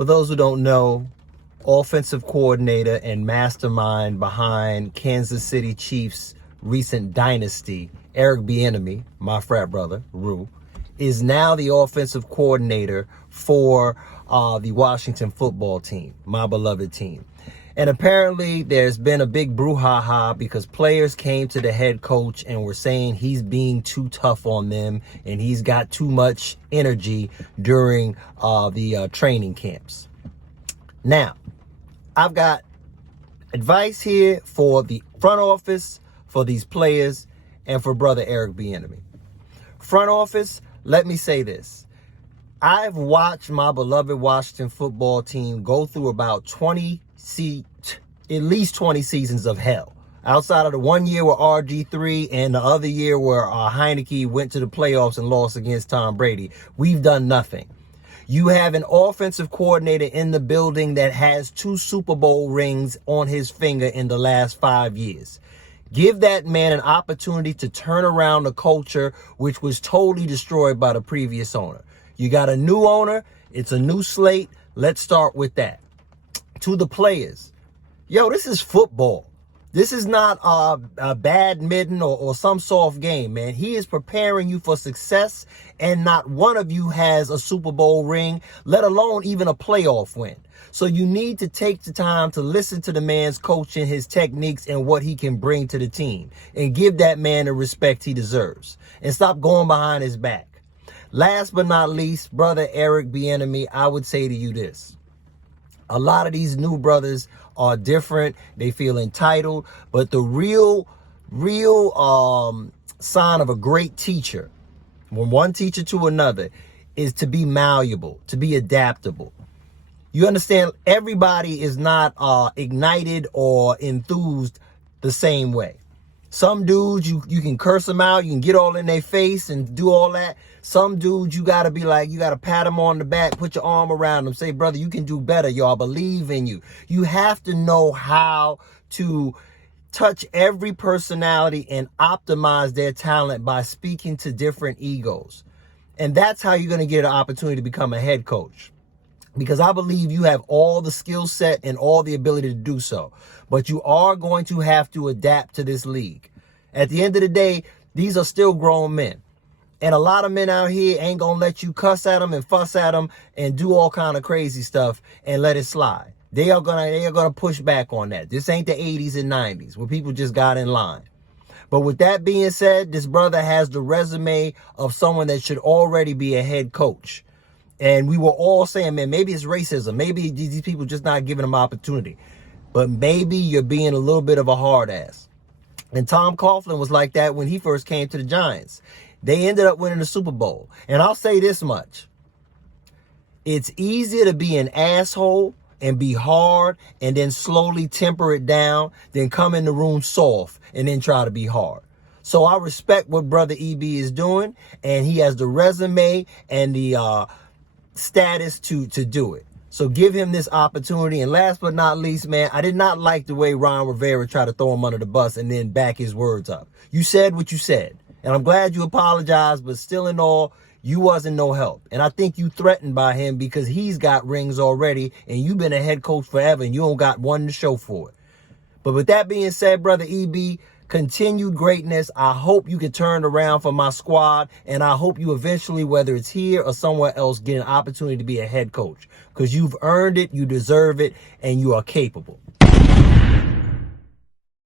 For those who don't know, offensive coordinator and mastermind behind Kansas City Chiefs' recent dynasty, Eric Bieniemy, my frat brother, Rue, is now the offensive coordinator for the Washington football team, my beloved team. And apparently there's been a big brouhaha because players came to the head coach and were saying he's being too tough on them and he's got too much energy during the training camps. Now, I've got advice here for the front office, for these players, and for brother Eric Bieniemy. Front office, let me say this. I've watched my beloved Washington football team go through about at least 20 seasons of hell. Outside of the 1 year with RG3 and the other year where Heineke went to the playoffs and lost against Tom Brady, we've done nothing. You have an offensive coordinator in the building that has 2 Super Bowl rings on his finger in the last 5 years. Give that man an opportunity to turn around the culture, which was totally destroyed by the previous owner. You got a new owner. It's a new slate. Let's start with that. To the players. Yo, this is football. This is not a badminton or some soft game, man. He is preparing you for success, and not one of you has a Super Bowl ring, let alone even a playoff win. So you need to take the time to listen to the man's coaching, his techniques, and what he can bring to the team, and give that man the respect he deserves, and stop going behind his back. Last but not least, brother Eric Bieniemy, I would say to you this. A lot of these new brothers are different. They feel entitled. But the real sign of a great teacher, from one teacher to another, is to be malleable, to be adaptable. You understand? Everybody is not ignited or enthused the same way. Some dudes, you can curse them out. You can get all in their face and do all that. Some dudes, you got to be like, you got to pat them on the back, put your arm around them, say, brother, you can do better. Y'all believe in you. You have to know how to touch every personality and optimize their talent by speaking to different egos. And that's how you're going to get an opportunity to become a head coach. Because I believe you have all the skill set and all the ability to do so. But you are going to have to adapt to this league. At the end of the day, these are still grown men. And a lot of men out here ain't going to let you cuss at them and fuss at them and do all kind of crazy stuff and let it slide. They are gonna push back on that. This ain't the 80s and 90s where people just got in line. But with that being said, this brother has the resume of someone that should already be a head coach. And we were all saying, man, maybe it's racism. Maybe these people just not giving them opportunity. But maybe you're being a little bit of a hard ass. And Tom Coughlin was like that when he first came to the Giants. They ended up winning the Super Bowl. And I'll say this much. It's easier to be an asshole and be hard and then slowly temper it down than come in the room soft and then try to be hard. So I respect what Brother EB is doing. And he has the resume and the status to do it. So give him this opportunity. And last but not least, man, I did not like the way Ron Rivera tried to throw him under the bus and then back his words up. You said what you said. And I'm glad you apologized, but still in all, you wasn't no help. And I think you threatened by him because he's got rings already and you've been a head coach forever and you don't got one to show for it. But with that being said, Brother EB, continued greatness. I hope you can turn around for my squad, and I hope you eventually, whether it's here or somewhere else, get an opportunity to be a head coach because you've earned it, you deserve it, and you are capable.